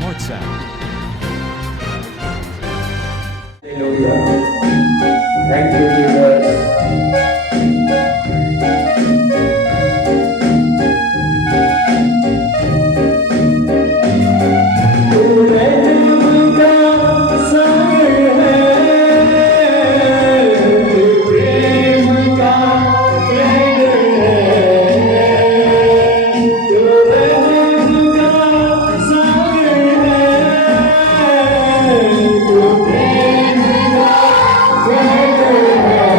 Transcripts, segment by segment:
Smart Sound. Hallelujah. Thank you, Jesus. तू रहम का सागर है, तू प्रेम का सागर है, तू रहम का सागर है, तू प्रेम का सागर है।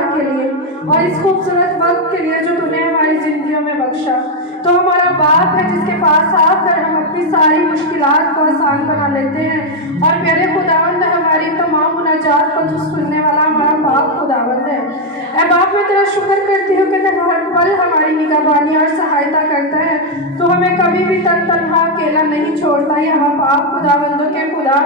प्यार के लिए और इस खूबसूरत वक्त के लिए जो तूने हमारी जिंदगियों में बख्शा। तो हमारा बाप है जिसके पास आकर हम अपनी सारी मुश्किलात को आसान बना लेते हैं और प्यारे खुदावंद हमारी तमाम मुनाजात को सुनने वाला हमारा बाप खुदावंद है। ऐ बाप, मैं तेरा शुक्र करती हूँ कि तेरा हर पल हमारी निगहबानी और सहायता करता है। तो हमें कभी भी तन्हा अकेला नहीं छोड़ता। ये हमारा बाप खुदावंदों के खुदा,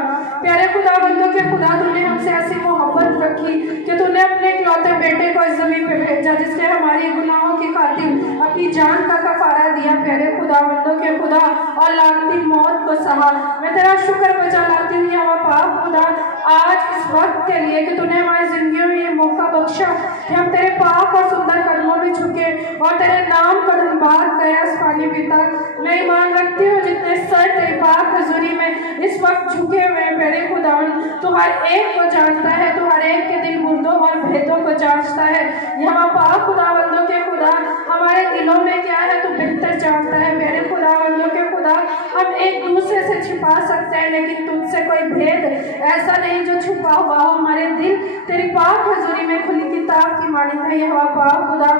प्यारे खुदावंदों के खुदा, तूने हमसे ऐसी मोहब्बत रखी कि तूने अपने इकलौते बेटे को इस जमीन पे भेजा जिसने हमारी गुनाहों की खातिर अपनी जान का कफारा दिया। प्यारे खुदावंदों के खुदा, और लानती मौत को सहा। मैं तेरा शुक्र गुजार लाती हूँ हमारा बाप खुदा आज इस वक्त के लिए कि तूने हमारी जिंदगी में ये मौका बख्शा कि हम तेरे पाक और सुंदर कदमों में झुके और तेरे नाम का धन्यवाद करें आसमानी पिता। मैं ईमान रखती हूँ जितने सर तेरे पाक हजूरी में इस वक्त झुके हुए प्यारे खुदावंद, तू हर एक को जानता है, तू हर एक के दिल मुर्दों और भेदों को जांचता है। यहाँ पाक खुदावंदों के खुदा, हमारे दिलों में क्या है तू बेहतर जानता है। प्यारे खुदावंदों के खुदा, हम एक दूसरे से छिपा सकते हैं लेकिन तुझसे कोई भेद ऐसा नहीं जो छुपा हुआ हो। हमारे दिल तेरी पाक हजूरी में खुली किताब की मानी है। यह पाक खुदा,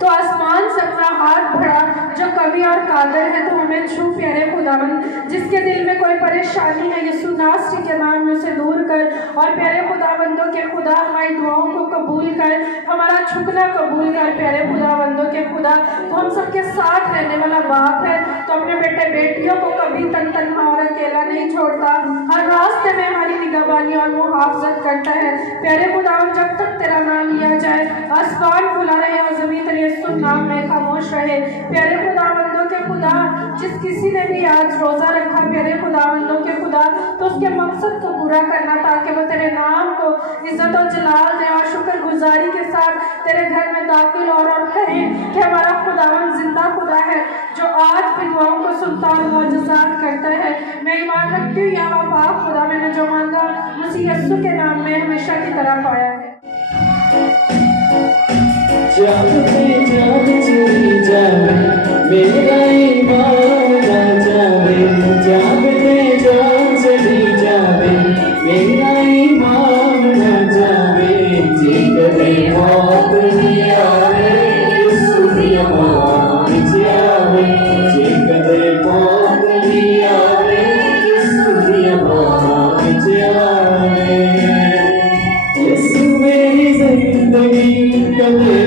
तो आसमान से अपना हाथ बढ़ा जो कवि और कादर है, तो हमें छू प्यारे खुदावंद। जिसके दिल में कोई परेशानी है यीशु नासरी के नाम में उसे दूर कर। और प्यारे खुदावंदों के खुदा, हमारी दुआओं को कबूल कर, हमारा झुकना कबूल कर। प्यारे खुदावंदों के खुदा, तो हम सबके साथ रहने वाला बाप है, तो अपने बेटे बेटियों को कभी तन्हा और अकेला नहीं छोड़ता। हर रास्ते में हमारी निगहबानी और मुहाफ़ज़त करता है। प्यारे खुदावंद, जब तक तेरा नाम लिया जाए आसमान खुला रहे और ज़मीन तेरे सुन नाम में खामोश रहे। प्यारे खुदावंदों के खुदा, जिस किसी ने भी आज रोज़ा रखा प्यारे खुदावंदों के खुदा, तो उसके मकसद को पूरा करना ताकि वो तेरे नाम को इज्जत और जलाल दे और शुक्रगुजारी के साथ तेरे घर में दाखिल और कहें कि हमारा खुदावंद जिंदा खुदा है जो आज भी दुआओं को सुनता और मौजज़ात करता है। मैं ईमान रखती हूँ यहाँ पाक खुदा, मैंने जो मांगा मसीह यीशु के नाम में हमेशा की तरह पाया है। जाते जाते चली जावे मेरा ईमान ना जावे, जाते जाते चली जावे मेरा ईमान ना जावे। जीते मौत नहीं आवे यीशु दी मौत विच आवे, जीते मौत नहीं आवे यीशु दी मौत विच आवे। यीशु मेरी जिंदगी कदे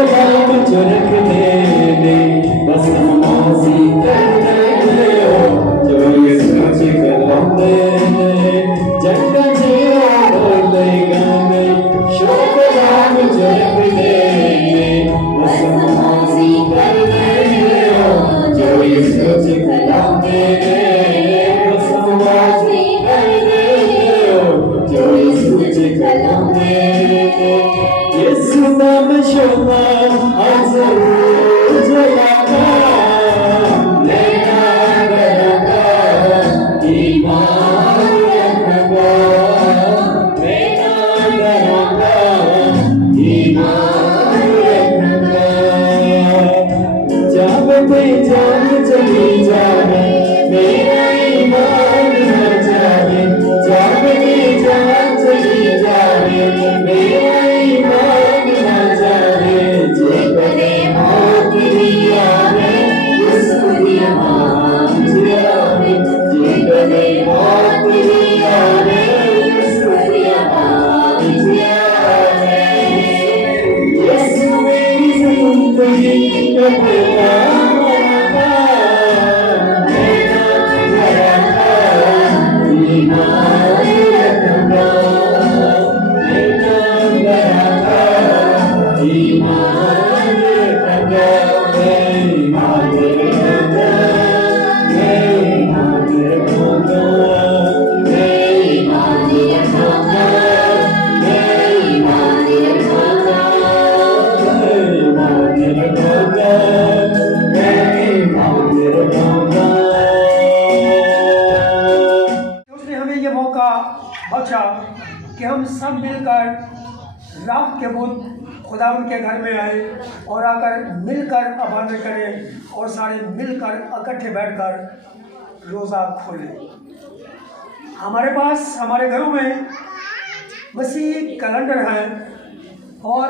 गुलाम जो रख दे बस नमाजी कर दे जो ये सोच कलम दे जगह जीवा बोले गाने शो गुलाम जो रख दे बस नमाजी कर दे जो ये सोच कलम दे बस नमाजी कर दे जो ये सोच कलम दे यीशु नाम शोभा जरूर जलाता लेना बराका ईमान रखना लेना बराका ईमान रखना जब भी जान चली जाए मेरा ईमान न जाए जब भी जान चली जाए मेरा ईमान न जाए जे करे मौत दिया है उसको दिया मान जाए जे करे मौत दिया है उसको दिया मान जाए यीशु मेरी जिंदगी का पहला मौका मेरा बराका ईमान रखना मेरा बराका ईमान रखना ईमान रखना ईमान रखना ईमान रखना ईमान रखना ईमान रखना ईमान रखना। उसने हमें ये मौका बख्शा कि हम सब मिलकर रात के बुध खुदा उनके घर में आए और आकर मिलकर इबादत करें और सारे मिलकर इकट्ठे बैठकर रोज़ा खोलें। हमारे पास हमारे घरों में मसीही कैलेंडर है और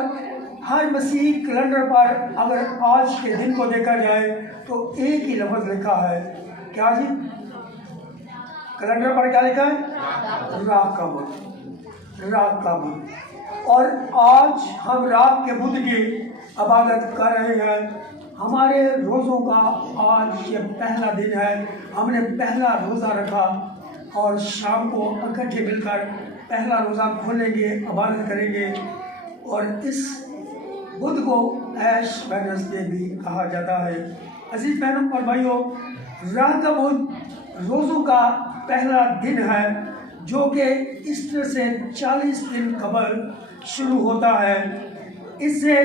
हर मसीही कैलेंडर पर अगर आज के दिन को देखा जाए तो एक ही लफ्ज़ लिखा है। क्या जी? कैलेंडर पर क्या लिखा है? रात का बुध, रात का बुध। और आज हम रात के बुध की इबादत कर रहे हैं। हमारे रोज़ों का आज ये पहला दिन है। हमने पहला रोज़ा रखा और शाम को इकट्ठे मिलकर पहला रोज़ा खोलेंगे, इबादत करेंगे। और इस बुध को ऐश वेडनेसडे भी कहा जाता है। अजीज बहनों और भाइयों, रात का बुध रोज़ों का पहला दिन है जो कि ईस्टर से 40 दिन कबल शुरू होता है। इससे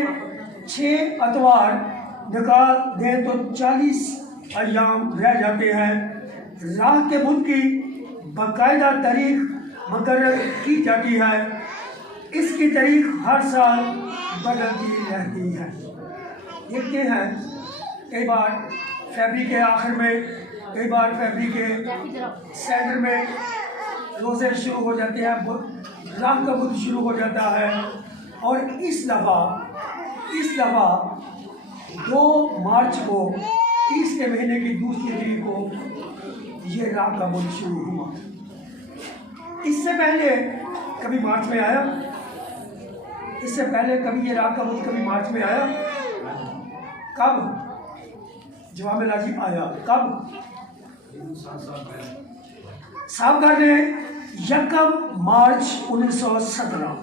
6 अतवार निकाल दें तो 40 अय्याम रह जाते हैं। रात के बुध की बाकायदा तारीख मुकर्रर की जाती है। इसकी तारीख हर साल बदलती रहती है। देखते हैं, कई बार फरवरी के आखिर में, कई बार फरवरी के सेंटर में रोज़े शुरू हो जाते हैं, रात का बुध शुरू हो जाता है। और इस दफ़ा 2 मार्च को 30 के महीने की दूसरी तारीख को ये रात का बुध शुरू हुआ। इससे पहले कभी मार्च में आया? इससे पहले कभी ये रात का बुध कभी मार्च में आया? कब? जवाब लाजिम आया। कब? साहबकार ने 1 मार्च 1917,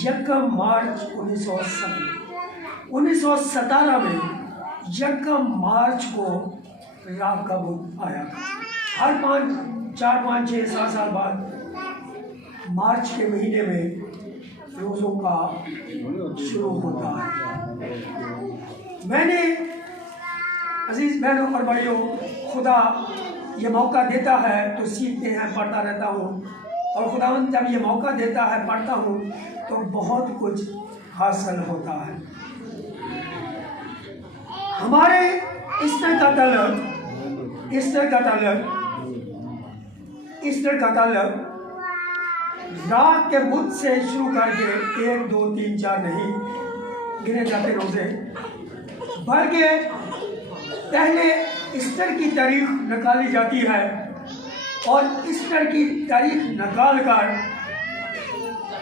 1 मार्च 1917 में 1 मार्च को रात का बुध आया। हर 4, 5, 6, 7 साल बाद मार्च के महीने में रोज़ों का शुरू होता है। मैंने अजीज बहनों और भाइयों, खुदा ये मौका देता है तो सीखते हैं, पढ़ता रहता हूँ। और खुदावंद जब ये मौका देता है, पढ़ता हूँ तो बहुत कुछ हासिल होता है। हमारे ईस्टर का ताल्लुक रात के बुध से शुरू करके 1, 2, 3, 4 नहीं गिने जाते रोज़े, बल्कि पहले ईस्टर की तारीख निकाली जाती है और ईस्टर की तारीख निकाल कर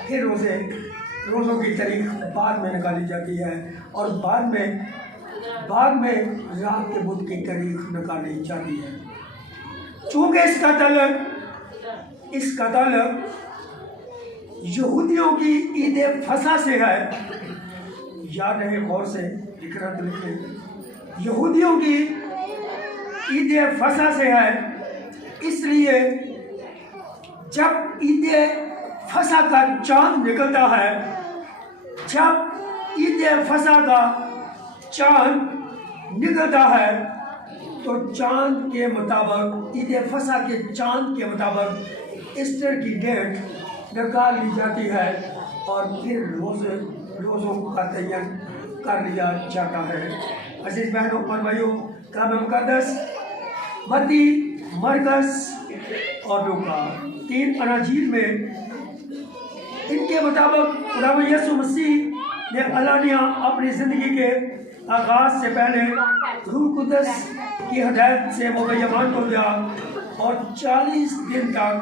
फिर रोज़े रोज़ों की तारीख बाद में निकाली जाती है और बाद में रात के बुध की तारीख निकाली जाती है। चूँकि इस कत्ल यहूदियों की ईद फसा से है, याद रहे गौर से, लिखना तो लिख लें, यहूदियों की ईद फसा से है, इसलिए जब ईद फसा का चांद निकलता है, जब ईद फसा का चांद निकलता है तो चांद के मुताबिक, ईद फसा के चांद के मुताबिक ईस्टर की डेट निकाल ली जाती है और फिर रोज़ों का तयन कर लिया जाता है। अजीज बहनों और भाइयों, कलाम मुक़द्दस मत्ती, मरकस और लूका 3 अनाजील में इनके मुताबिक खुदा यीशु मसीह ने अलानिया अपनी ज़िंदगी के आगाज़ से पहले रूह कुद्दस की हदायत से मुबय्यमान हो गया और 40 दिन तक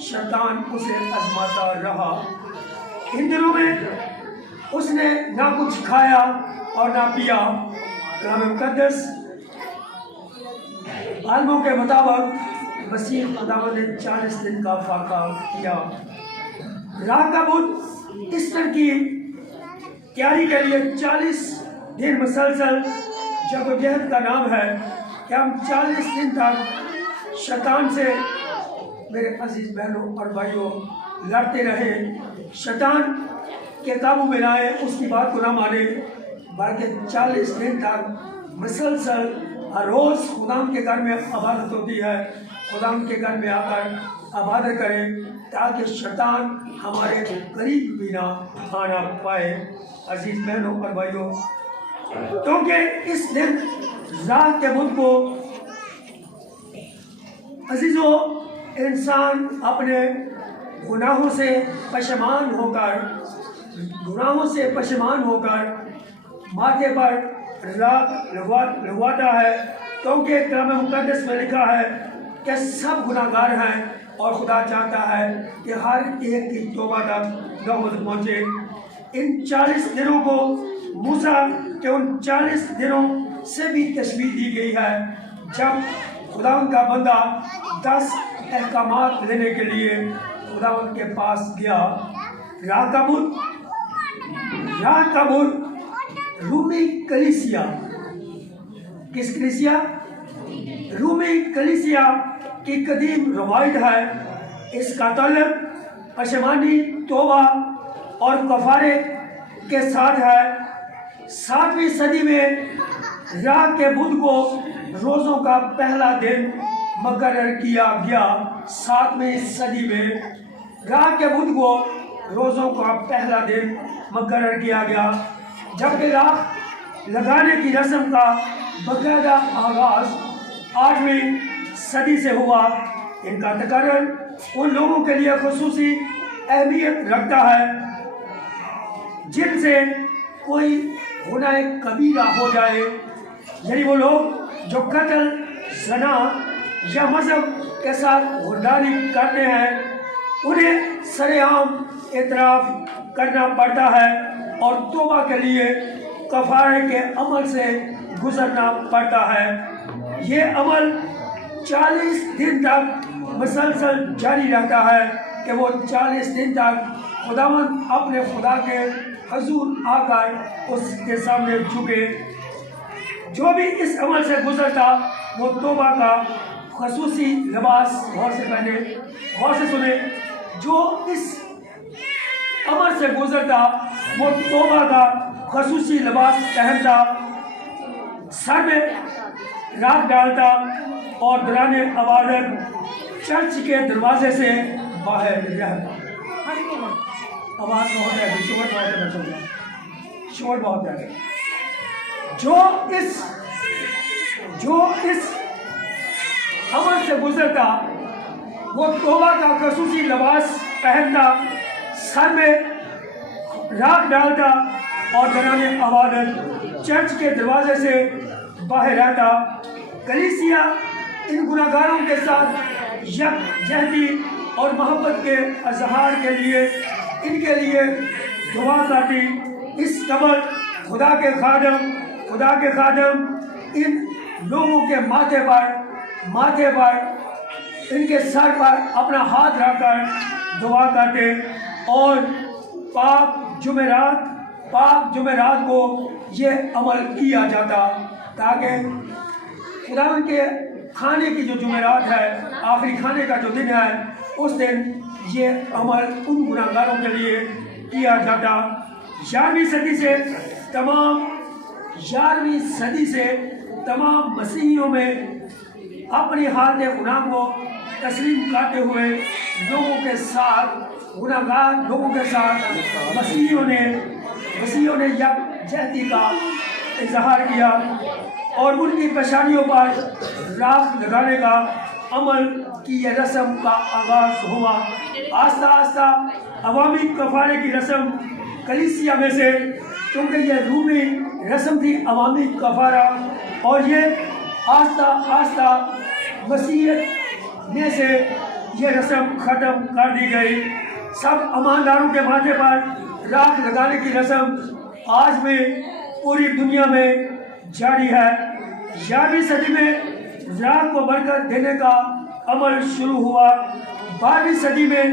शैतान उसे आजमाता रहा। इन दिनों में उसने ना कुछ खाया और ना पिया। कलाम मुक़द्दस आलमों के मुताबिक मसीह खुदावंद ने 40 दिन का फाका किया। रात का बुध ईस्टर की तैयारी के लिए 40 दिन मुसलसल जदोजहद का नाम है कि हम 40 दिन तक शैतान से, मेरे अजीज बहनों और भाइयों, लड़ते रहे, शैतान के काबू में लाए, उसकी बात को ना माने, बल्कि 40 दिन तक मुसलसल हर रोज़ खुदाम के घर में इबादत होती है, खुदाम के घर में आकर इबादत करें ताकि शैतान हमारे करीब भी ना आना पाए। अजीज बहनों और भाइयों, क्योंकि इस दिन रात के बुध को अजीजों इंसान अपने गुनाहों से पशेमान होकर माथे पर राख लगवाता है, क्योंकि कलाम मुक़द्दस में लिखा है कि सब गुनाहगार हैं और खुदा चाहता है कि हर एक की तौबा तक नौबत पहुँचे। इन 40 दिनों को मूसा के उन 40 दिनों से भी तशबीह दी गई है जब खुदा का बंदा 10 अहकामात लेने के लिए खुदा के पास गया। रात का बुध रूमी कलीसिया, किस कलीसिया? रूमी कलीसिया की कदीम रवायत है। इसका ताल्लुक पशेमानी, तौबा और कफारे के साथ है। 7वीं सदी में रात के बुध को रोज़ों का पहला दिन मुकर्रर किया गया। 7वीं सदी में रात के बुध को रोज़ों का पहला दिन मुकर्रर किया गया, जबकि राख लगाने की रस्म का बाकायदा आगाज़ 8वीं सदी से हुआ। इनका तकर्रर उन लोगों के लिए खुसूसी अहमियत रखता है जिनसे कोई गुनाह कबीरा हो जाए, यानी वो लोग जो कत्ल, ज़ना या मज़हब के साथ गुरदारी करते हैं, उन्हें सरेआम एतराफ़ करना पड़ता है और तौबा के लिए कफ़ारे के अमल से गुजरना पड़ता है। ये अमल 40 दिन तक मुसलसल जारी रहता है कि वो 40 दिन तक खुदावंद अपने खुदा के हजूर आकर उसके सामने झुके। जो भी इस अमल से गुजरता वो तौबा का खसूसी लिबास, गौर से पहने, गौर से सुने, जो इस अमल से गुजरता वो तौबा का खसूसी लिबास पहनता, सर में राख डालता और दौरान इबादत चर्च के दरवाजे से बाहर रहता। आवाज़ बहुत है, शोर बहुत है बच्चों का, शोर बहुत है। जो इस अमल से गुजरता वो तौबा का खसूसी लिबास पहनता, सर में राख डालता और दौरान इबादत चर्च के दरवाजे से बाहर रहता। कलीसिया इन गुनाहगारों के साथ यकजहती और मोहब्बत के इजहार के लिए इनके लिए दुआ करती, इस कबर खुदा के खादम इन लोगों के माथे पर इनके सर पर अपना हाथ रखकर दुआ करते और पाक जुमेरात को ये अमल किया जाता ताकि खुदा के खाने की जो जुमेरात है, आखिरी खाने का जो दिन है, उस दिन ये अमल उन गुनाहगारों के लिए किया जाता। 11वीं सदी से तमाम मसीहियों में अपनी हालत गुनाह को तस्लीम करते हुए गुनाहगार लोगों के साथ मसीहियों ने यकजहती का इजहार किया और उनकी परेशानियों पर राख लगाने का अमल की यह रस्म का आगाज़ हुआ। आस्ता आस्ता अवामी कफ़ारे की रस्म कलीसिया में से, क्योंकि यह रूमी रस्म थी अवामी कफ़ारा, और ये आस्ता आस्ता मसीहत में से ये रस्म ख़त्म कर दी गई। सब ईमानदारों के माथे पर राख लगाने की रस्म आज भी पूरी दुनिया में जारी है। 11वीं सदी में राख को बरकत देने का अमल शुरू हुआ। 12वीं सदी में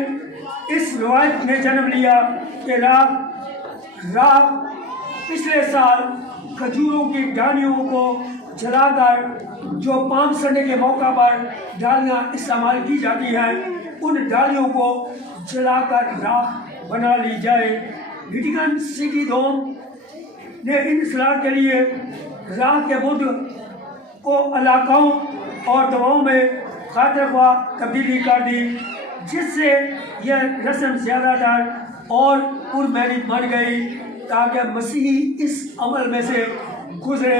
इस रवायत ने जन्म लिया कि राख पिछले साल खजूरों की डालियों को जलाकर, जो पाम संडे के मौका पर डालियाँ इस्तेमाल की जाती हैं, उन डालियों को जलाकर राख बना ली जाए। विटिकन सिटी डोम ने इन सलाह के लिए राख के बुद्ध को इलाकाओं और दवाओं में खातरख्वाह तब्दीली कर दी, जिससे यह रस्म ज़्यादातर और पुरमैनी बन गई ताकि मसीही इस अमल में से गुजरे,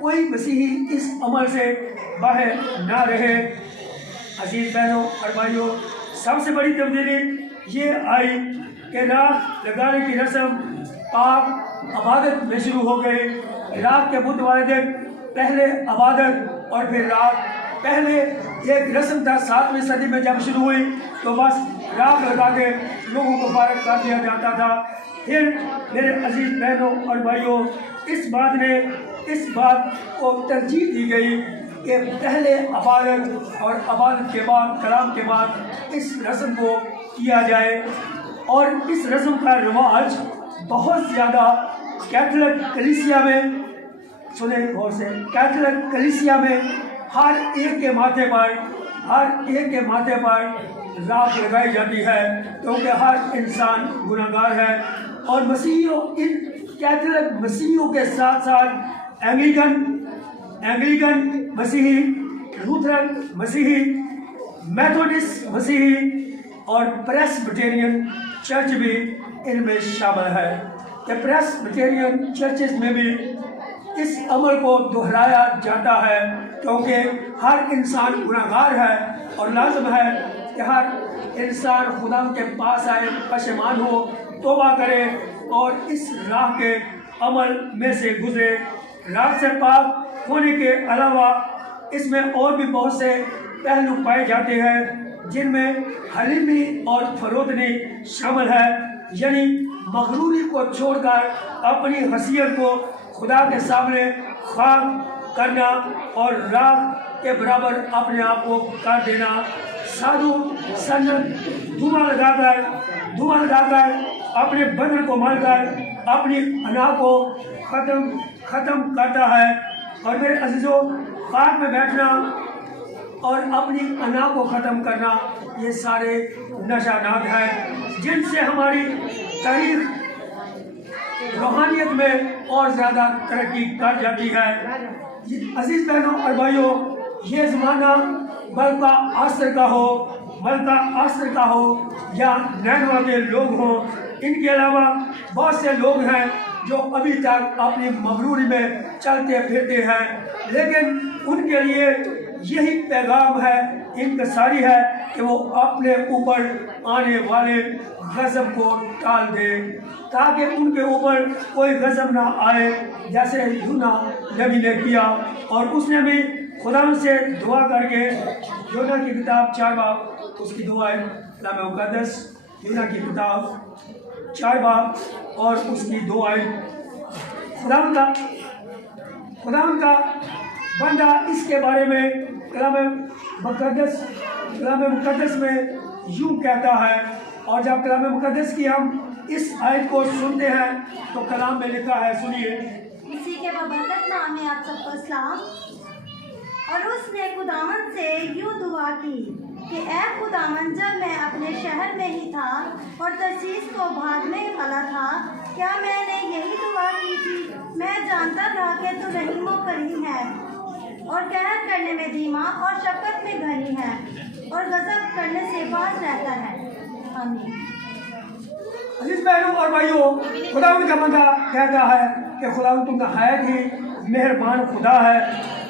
कोई मसीही इस अमल से बाहर ना रहे। अजीज बहनों और भाइयों, सबसे बड़ी तब्दीली ये आई कि राख लगाने की रस्म पाक इबादत में शुरू हो गई। राख के बुध वाले दिन पहले इबादत और फिर राख। पहले एक रस्म था 7वीं सदी में जब शुरू हुई तो बस राख लगा के लोगों को फारग कर दिया जाता था। फिर मेरे अजीज बहनों और भाइयों, इस बात को तरजीह दी गई कि पहले इबादत और इबादत के बाद, कलाम के बाद इस रस्म को किया जाए। और इस रस्म का रिवाज बहुत ज़्यादा कैथोलिक कलीसिया में, सुने गौर से, कैथोलिक कलीसिया में हर एक के माथे पर राख लगाई जाती है, क्योंकि हर इंसान गुनाहगार है। और मसीहियों, इन कैथोलिक मसीहियों के साथ साथ एंग्लिकन मसीही, लूथरन मसीही, मेथोडिस्ट मसीही और प्रेस्बिटेरियन चर्च भी इनमें शामिल है। कि प्रेस्बिटेरियन चर्चेस में भी इस अमल को दोहराया जाता है, क्योंकि हर इंसान गुनाहगार है और लाजम है कि हर इंसान खुदा के पास आए, पशेमान हो, तौबा करे और इस राह के अमल में से गुजरे। राख से पाक होने के अलावा इसमें और भी बहुत से पहलू पाए जाते हैं, जिनमें हलीमी और फरोतनी शामिल है, यानी मगरूरी को छोड़कर अपनी हसीयत को खुदा के सामने खाक करना और राख के बराबर अपने आप को कर देना। साधु संत धुआं लगाकर अपने बंधन को मारकर अपनी अना को ख़त्म करता है। और मेरे अजीजों, खाक में बैठना और अपनी अना को ख़त्म करना, ये सारे नशानात हैं जिनसे हमारी तारीख रूहानियत में और ज़्यादा तरक्की कर जाती है। अजीज बहनों और भाइयों, ये ज़माना मलका आस्तर का हो या नैनवा के लोग हों, इनके अलावा बहुत से लोग हैं जो अभी तक अपनी मगरूरी में चलते फिरते हैं, लेकिन उनके लिए यही पैगाम है, इनकसारी है कि वो अपने ऊपर आने वाले गज़ब को टाल दें, ताकि उनके ऊपर कोई गज़ब ना आए, जैसे यूना नबी ने किया। और उसने भी खुदा से दुआ करके, यूना की किताब 4 बाब उसकी दुआ है, कलाम मुक़द्दस यूना की किताब 4 बाब और उसकी 2 आयत। खुदावंद का बंदा इसके बारे में कलाम मुक़द्दस में यूँ कहता है। और जब कलाम मुक़द्दस की हम इस आयत को सुनते हैं तो कलाम में लिखा है, सुनिए। इसी के बबरकत नाम में आप सबको सलाम। और उसने खुदावंद से यूँ दुआ की कि ऐ खुदावंद, जब मैं अपने शहर में ही था और तरसीस को भागने वाला था, क्या मैंने यही दुआ की थी? मैं जानता था कि तू रहीम व करीम है और कहर करने में धीमा और शफ़क़त में घनी है और गज़ब करने से बाज रहता है। आमीन। अजीज बहनों और भाइयों, खुदावंद का बंदा कहता है कि खुदावंद तू नहायत ही मेहरबान खुदा है।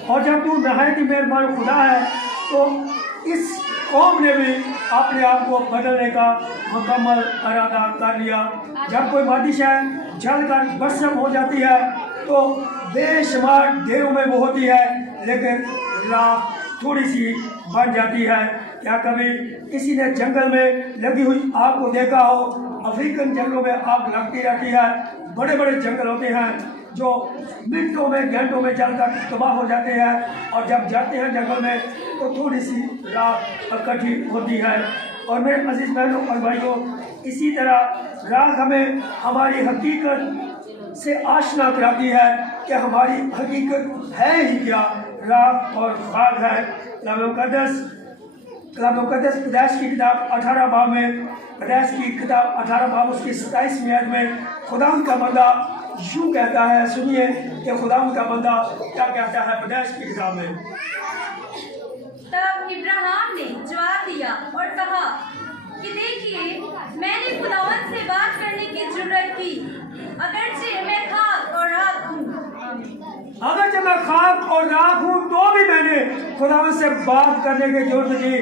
और जब तू नहायत ही मेहरबान खुदा है तो इस कौम ने भी अपने आप को बदलने का मुकम्मल इरादा कर लिया। जब कोई वादी शहर जलकर बरसम हो जाती है तो बेशुमार ढेरों में वो होती है, लेकिन राख थोड़ी सी बन जाती है। क्या कभी किसी ने जंगल में लगी हुई आग को देखा हो? अफ्रीकन जंगलों में आग लगती रहती है। बड़े बड़े जंगल होते हैं जो मिनटों में घंटों में जलकर तबाह हो जाते हैं। और जब जाते हैं जंगल में तो थोड़ी सी राख इकट्ठी होती है। और मेरे अजीज बहनों और भाइयों, इसी तरह राख हमें हमारी हकीकत से आशना कराती है कि हमारी हकीकत है ही क्या। राख और खाक है। कलाम मुक़द्दस पैदाइश की किताब 18 बाब में, पैदाइश की किताब 18 बाब उसकी 27वीं आयत में खुदावंद का बंदा यूँ कहता है, सुनिए कि खुदावंद का बंदा क्या कहता है पैदाइश की किताब में। तब इब्राहिम ने जवाब दिया और कहा कि देखिए, मैंने खुदावंद से बात करने की जुर्रत की, अगरचे मैं खाक और राख हूँ। अगरचे मैं खाक और राख हूँ तो भी मैंने खुदावंद से बात करने की जरूरत की।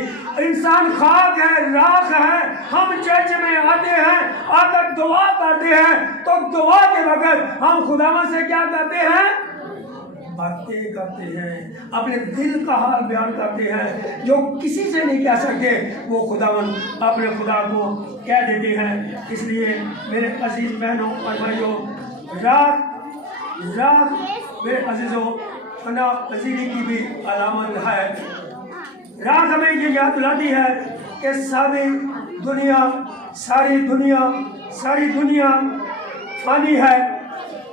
इंसान खाक है, राख है। हम चर्च में आते हैं, आकर दुआ करते हैं, तो दुआ के बगैर हम खुदावंद से क्या करते हैं? बातें करते हैं, अपने दिल का हाल बयान करते हैं। जो किसी से नहीं कह सकते वो खुदावंद अपने खुदा को कह देते हैं। इसलिए मेरे अजीज बहनों और भाइयों, राख मेरे अजीजों फना पजीरी की भी अलामत है। राख हमें ये याद दिलाती है कि सारी दुनिया फानी है।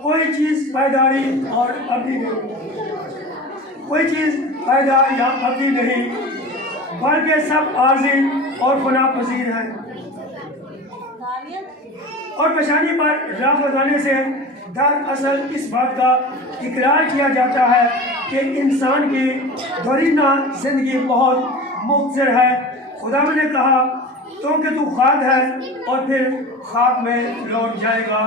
कोई चीज़ पायदारी और अबदी नहीं, कोई चीज़ पायदार या अबदी नहीं, बल्कि सब आर्जी और फना पजीर है। और पेशानी पर राख लगाने से दरअसल इस बात का इकरार किया जाता है कि इंसान की दरीना जिंदगी बहुत मुख्तसर है। खुदावंद ने कहा क्योंकि तू खाक है और फिर खाक में लौट जाएगा।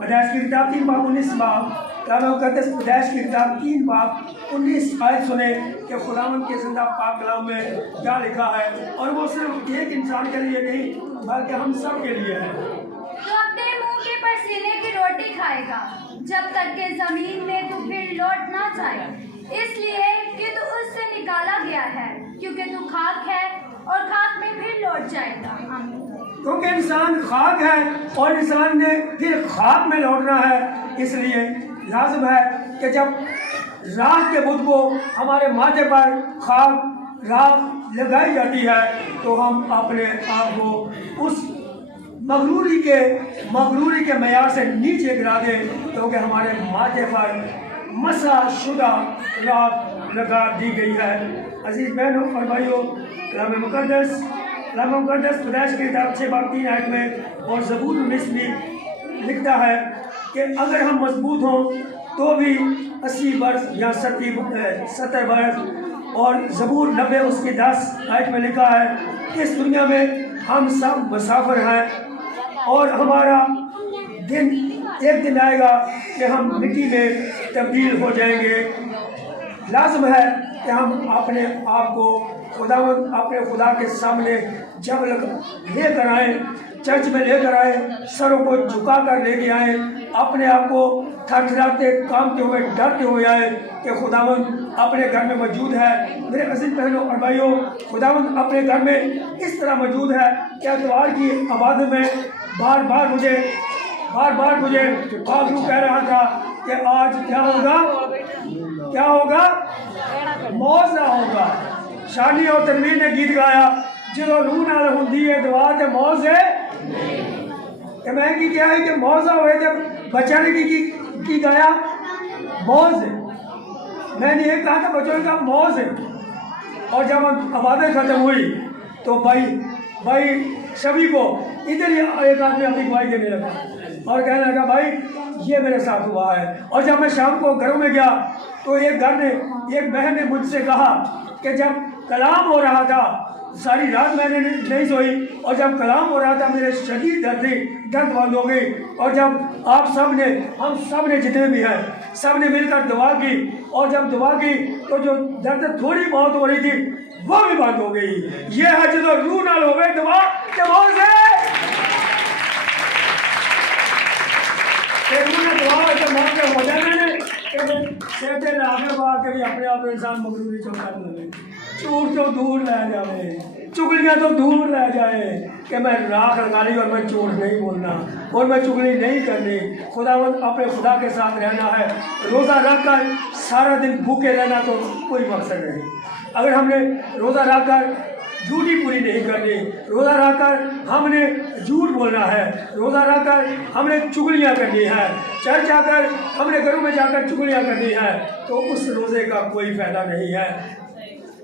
पैदाइश की किताब 3 बाब 19 बाब, कलाम मुक़द्दस पैदाइश की किताब 3 बाब 19 आयत सुने कि खुदावंद के जिंदा पाक कलाम में क्या लिखा है। और वो सिर्फ एक इंसान के लिए नहीं बल्कि हम सब के लिए है। तो अपने मुंह के पसीने की रोटी खाएगा जब तक के जमीन में तू फिर लौट ना जाए, इसलिए कि तू उससे निकाला गया है, क्योंकि तू खाक है और खाक में फिर लौट जाएगा। क्योंकि इंसान खाक है और इंसान ने फिर खाक में लौटना है। इसलिए लाजिम है कि जब राख के बुत को हमारे माथे पर राख लगाई जाती है तो हम अपने आप को उस मगरूरी के मयार से नीचे गिरा दें, क्योंकि हमारे माथे पर मसा शुदा राख लगा दी गई है। अजीज बहनों और भाइयों, कलाम मुक़द्दस पैदाइश की किताब 6 बाब 3 आयत में और ज़बूर 19 में लिखता है कि अगर हम मजबूत हों तो भी 80 वर्ष या 70 वर्ष। और ज़बूर 90 उसकी 10 आयत में लिखा है कि इस दुनिया में हम सब मुसाफिर हैं और हमारा एक दिन आएगा कि हम मिट्टी में तब्दील हो जाएंगे। लाज़िम है कि हम अपने आप को अपने खुदा के सामने जब लेकर आए, चर्च में लेकर आए, सरों को झुका कर लेके आए, अपने आप को थरथराते कांपते हुए डरते हुए आए कि खुदावंद अपने घर में मौजूद है। मेरे अजीज बहनों और भाइयों, खुदावंद अपने घर में इस तरह मौजूद है कि एतवार की इबादत में बार बार मुझे बाबरू कह रहा था कि आज क्या होगा मौजा होगा। शानी और तनवीर ने गीत गाया, जो रूह नाल हुंदी है दुआ ते मौज है। कि मैं की क्या है कि मौजा हुए थे बच्चा ने की गाया मौज है। मैंने ये कहा था बच्चों ने कहा मौज है। और जब आबादी खत्म हुई तो भाई सभी को इधर ही एक आदमी अपनी गवाही देने लगा और कहने लगा भाई ये मेरे साथ हुआ है। और जब मैं शाम को घरों में गया तो एक बहन ने मुझसे कहा कि जब कलाम हो रहा था सारी रात मैंने नहीं सोई, और जब कलाम हो रहा था मेरे शदीद दर्द बंद हो गई। और जब हम सब ने जितने भी हैं सब ने मिलकर दुआ की, और जब दुआ की तो जो दर्द थोड़ी बहुत हो रही थी वो भी बंद हो गई। ये है जो रूह नाल हो गई दुआ के मौज है। हो जाने के भी अपने आप इंसान मगरूरी चौका लगे, झूठ तो दूर ले जाए, चुगलियाँ तो दूर ले जाए कि मैं राख लगा ली और मैं झूठ नहीं बोलना और मैं चुगली नहीं करनी। अपने खुदा के साथ रहना है। रोज़ा रख कर सारा दिन भूखे रहना तो कोई मकसद नहीं। अगर हमने रोज़ा रख कर ड्यूटी पूरी नहीं करनी, रोज़ा रखकर हमने झूठ बोलना है, रोज़ा रखकर हमने चुगलियाँ करनी है, चर्च जाकर हमने घरों में जाकर चुगलियाँ करनी है, तो उस रोज़े का कोई फ़ायदा नहीं है।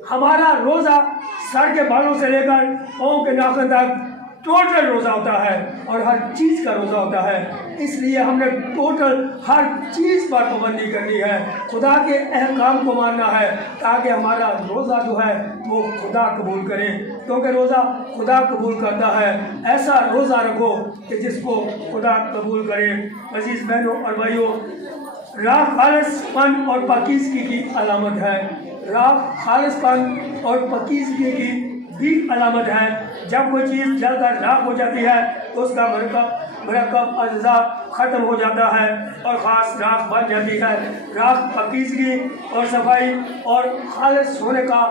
हमारा रोज़ा सर के बालों से लेकर पाँव के नाखून तक टोटल रोज़ा होता है और हर चीज़ का रोज़ा होता है। इसलिए हमने टोटल हर चीज़ पर पाबंदी करनी है, खुदा के अहकाम को मानना है ताकि हमारा रोज़ा जो है वो खुदा कबूल करे, क्योंकि रोज़ा खुदा कबूल करता है। ऐसा रोज़ा रखो कि जिसको खुदा कबूल करे। अजीज़ बहनों और भाइयों, राख खालिसपन और पाकीज़गी की अलामत है। राख खालिसपन और पाकीज़गी की भी अलामत है। जब कोई चीज़ जलकर राख हो जाती है तो उसका मरकब अज़्ज़ा ख़त्म हो जाता है और ख़ास राख बन जाती है। राख पाकीज़गी और सफाई और खालिस होने का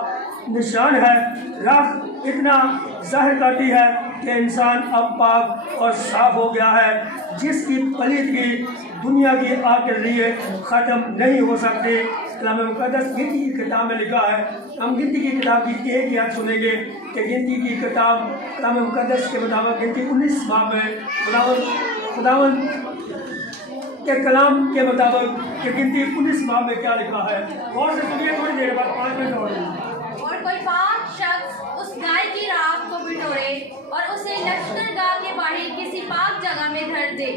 निशान है। राख इतना ज़ाहिर करती है कि इंसान अब पाक और साफ हो गया है, जिसकी पलीदगी दुनिया की आग के लिए ख़त्म नहीं हो सकती। कलाम मुक़द्दस गिनती की किताब में लिखा है। हम गिनती की किताब की एक याद सुनेंगे कि गिनती की किताब कलाम मुक़द्दस के मुताबिक गिनती 19 बाब में खुदावन के कलाम के मुताबिक कि गिनती 19 बाब में क्या लिखा है। और से सुनिए, थोड़ी देर बाद 5 मिनट और कोई पाक शख्स उस गाय की राख को बिटोरे और उसे लश्करगाह के बाहर किसी पाक जगह में धर दे।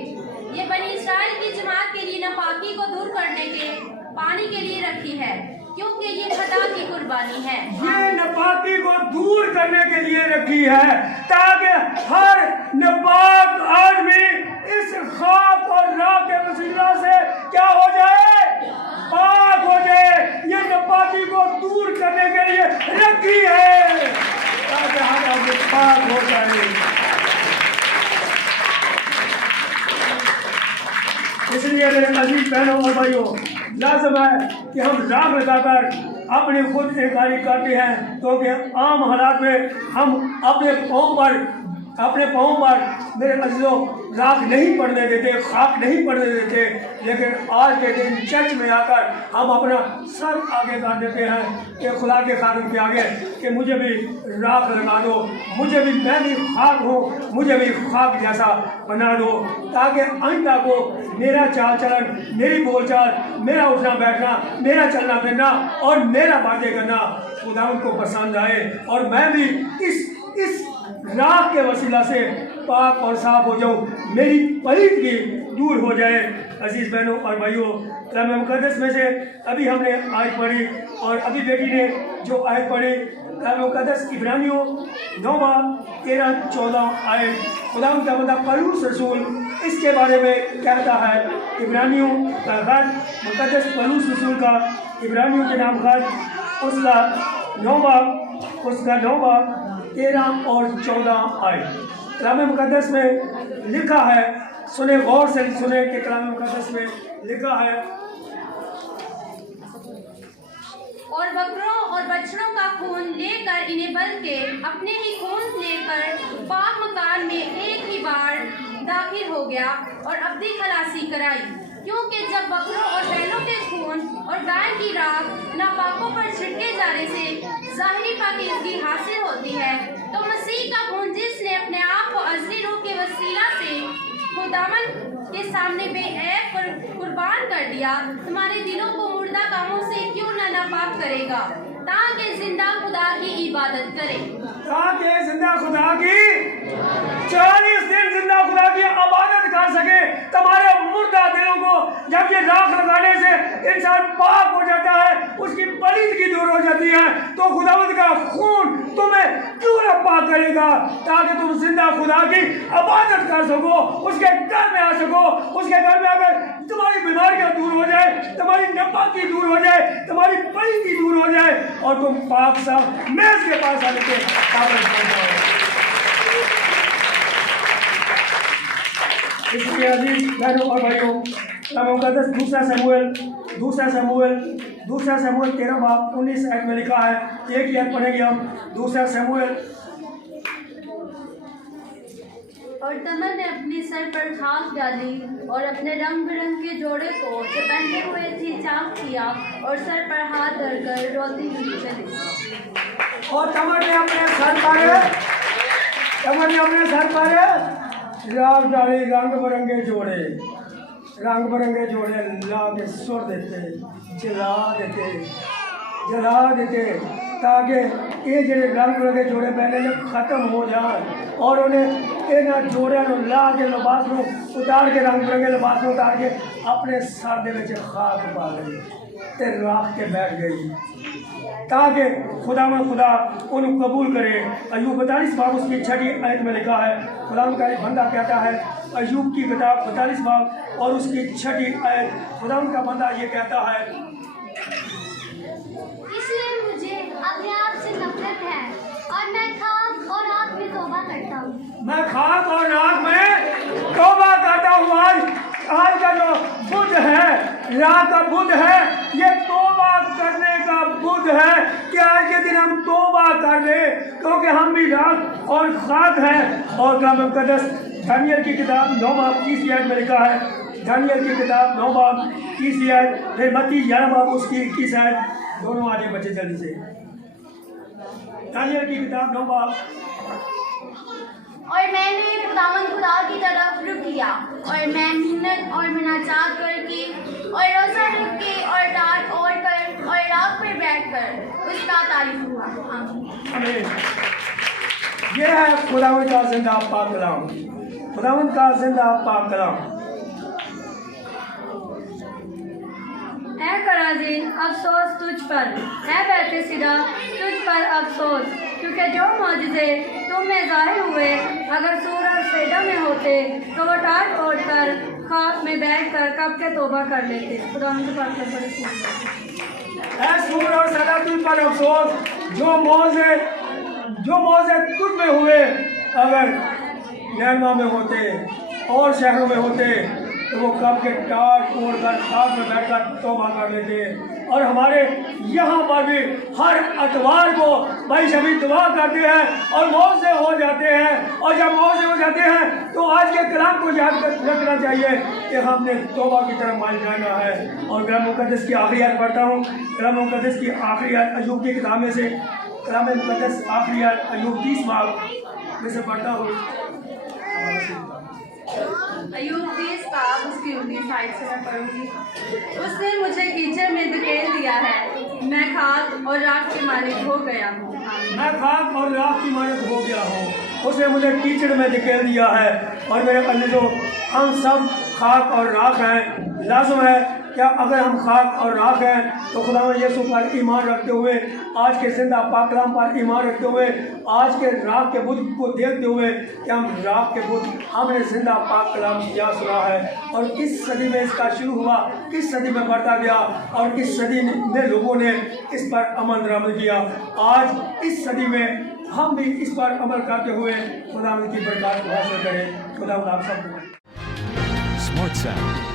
ये बनी इस्राएल की जमात के लिए नापाकी को दूर करने के पानी के लिए रखी है, क्योंकि ये खता की कुर्बानी है। ये नापाकी को दूर करने के लिए रखी है ताकि हर नापाक आदमी इस खाक और राख के वसीला से क्या हो जाए, पाक हो जाए। ये नापाकी को दूर करने के लिए रखी है ताकि हर आदमी पाक हो जाए। इसलिए मेरे अजीज बहनों और भाइयों, लाजम है कि हम राख लगाकर अपनी खुद इनकारी करते हैं, क्योंकि आम हालात में हम अपने पाँव पर मेरे अजीजों राख नहीं पड़ने देते, खाक नहीं पड़ने देते। लेकिन आज के दिन चर्च में आकर हम अपना सर आगे कर देते हैं कि खुदा के खादिम के आगे कि मुझे भी राख लगा दो, मैं भी खाक हूँ, मुझे भी खाक जैसा बना दो, ताकि आइंदा को मेरा चाल चलन, मेरी बोलचाल, मेरा उठना बैठना, मेरा चलना फिरना और मेरा बातें करना खुदावंद को पसंद आए और मैं भी इस राख के वसीला से पाक और साफ हो जाऊं, मेरी पलीदगी दूर हो जाए। अजीज़ बहनों और भाइयों, कलाम मुक़द्दस में से अभी हमने आयत पढ़ी और अभी बेटी ने जो आयत पढ़ी, कलाम मुक़द्दस इब्रानियों 9 बाब 13-14 आयत, खुदावंद का बंदा पौलुस रसूल इसके बारे में कहता है। इब्रानियों का खत, मुक़द्दस पौलुस रसूल का इब्रानियों के नाम खत, उसका 9 बाब 13 और 14 आए। कलाम मुक़द्दस में लिखा है, सुने, गौर से सुने कि कलाम मुक़द्दस में लिखा है, और बकरों और बछड़ों का खून लेकर इन्हें बल्कि अपने ही खून लेकर पाक मकान में एक ही बार दाखिल हो गया और अब्दी खलासी कराई, क्योंकि जब बकरों और बैलों के खून और गाय की राख नापाकों पर छिड़के जाने से ज़ाहिरी पाकीज़गी हासिल होती है, तो मसीह का खून जिसने अपने आप को अज़ली रूह के वसीला से खुदावंद के सामने बेऐब कुर्बान कर दिया, तुम्हारे दिलों को मुर्दा कामों से क्यों न नापाक करेगा, ताकि जिंदा खुदा की इबादत करें। ताकि जिंदा खुदा की 40 दिन जिंदा खुदा की इबादत कर सके। तुम्हारे मुर्दा दिलों को जब ये राख लगाने से इंसान पाक हो जाता है, उसकी पलीदगी दूर हो जाती है, तो खुदावंद का खून तुम्हें क्यों न पाक करेगा, ताकि तुम जिंदा खुदा की इबादत कर सको, उसके घर में आ सको। उसके घर में अगर तुम्हारी बीमारियां दूर हो जाए, तुम्हारी नापाकी दूर हो जाए, तुम्हारी पलीदगी दूर हो जाए और तुम पाक साफ मेज के पास आने के काबिल बन जाओ। इसलिए अजीज बहनों और भाइयों, मुक़द्दस दूसरा शमूएल 13 बाब 19 आयत में लिखा है। एक ही आयत पढ़ेंगे हम, दूसरा शमूएल। और तमर ने अपने सर पर खाक डाली और अपने रंग बिरंगे जोड़े को जो पहने हुए थे चाक किया और सर पर हाथ धरकर रोती हुई चली। और तमर ने अपने सर पर राख डाली, रंग बिरंगे जोड़े ला के सुर देते, जला देते ताकि ये जो रंग बिरंगे जोड़े पहले जब ख़त्म हो जाए और उन्हें इन जोड़े ला के लिबास में उतार के, रंग बिरंगे लिबास में उतार के अपने सर दे विच खाक पा गई ते राख के बैठ गई, ताकि खुदा उन्हें कबूल करे। अय्यूब 42 बाब उसकी 6वीं आयत में लिखा है। खुदा का बंदा कहता है, अय्यूब की किताब 42 बाब और उसकी 6वीं आयत, खुदा का बंदा ये कहता है, इसलिए मुझे अपने आप से नफरत है और मैं खाक और राख में तौबा करता हूँ। मैं खाक और राख में तौबा करता हूँ। आज का जो बुध है, रात का बुध है, ये तौबा करने का बुध है कि आज के दिन हम तौबा कर रहे, क्योंकि हम भी राख और खाक हैं। और कलाम मुक़द्दस दानियल की किताब 9 बाब 30 आयत में लिखा है। दानियल की किताब 9 बाब 30 आयत, फिर मत्ती 11 बाब उसकी 21 आयत, दोनों आगे बच्चे जल्दी से। दानियल की किताब 9 बाब। और मैंने खुदा की तरफ रुख किया और मैं मिन्नत और मुनाजात करके और रोज़ा रख के और रात और कर और राख पर बैठकर उसका तारीफ हुआ। आमीन। ये है खुदावंद का जिंदा पाक कलाम, खुदावंद का जिंदा पाक कलाम। ऐ कराजीन अफसोस तुझ पर, ऐ बैतसैदा तुझ पर अफसोस, क्योंकि जो मौजज़े तुम में ज़ाहिर हुए अगर सूर और सैदा में होते तो वो टाट ओढ़ कर खाक में बैठ कर कब के तौबा कर लेते। खुदा उनके पास ऐ सूर और सैदा तुझ पर अफसोस, जो मौजे तुझ में हुए अगर नैनवा में होते और शहरों में होते तो वो कब के टाट ओढ़ कर खाक में बैठकर तौबा कर लेते। और हमारे यहाँ पर भी हर अतवार को भाई सभी दुआ करते हैं और मौजे हो जाते हैं, और जब मौजे हो जाते हैं तो आज के कलाम को याद रखना चाहिए कि हमने तौबा की तरफ मान जाना है। और कलाम मुक़द्दस की आखिरी आयत पढ़ता हूँ, कलाम मुक़द्दस की आखिरी आयत अय्यूब की किताब में से, कलाम मुक़द्दस आखिरी आयत अय्यूब 30 बाब में से पढ़ता हूँ। अय्यूब 30 बाब उसकी 19 आयत से मैं पढ़ूंगी। उसने मुझे कीचड़ में धकेल दिया है, मैं खाक और राख के मालिक हो गया हूँ। मैं खाक और राख की मालिक हो गया हूँ, उसने मुझे कीचड़ में धकेल दिया है। और मेरे अज़ीज़ों, हम सब खाक और राख हैं। लाज़िम है क्या अगर हम खाक और राख हैं तो खुदा यीशु पर ईमान रखते हुए, आज के जिंदा पाक कलाम पर ईमान रखते हुए, आज के राख के बुत को देखते हुए कि हम राख के बुत, हमने जिंदा पाक कलाम क्या सुना है और किस सदी में इसका शुरू हुआ, किस सदी में बढ़ता गया और किस सदी में लोगों ने इस पर अमल दरामद किया। आज इस सदी में हम भी इस पर अमल करते हुए खुदा की बरकत को हासिल करें। खुदा आप सबको। Smart sound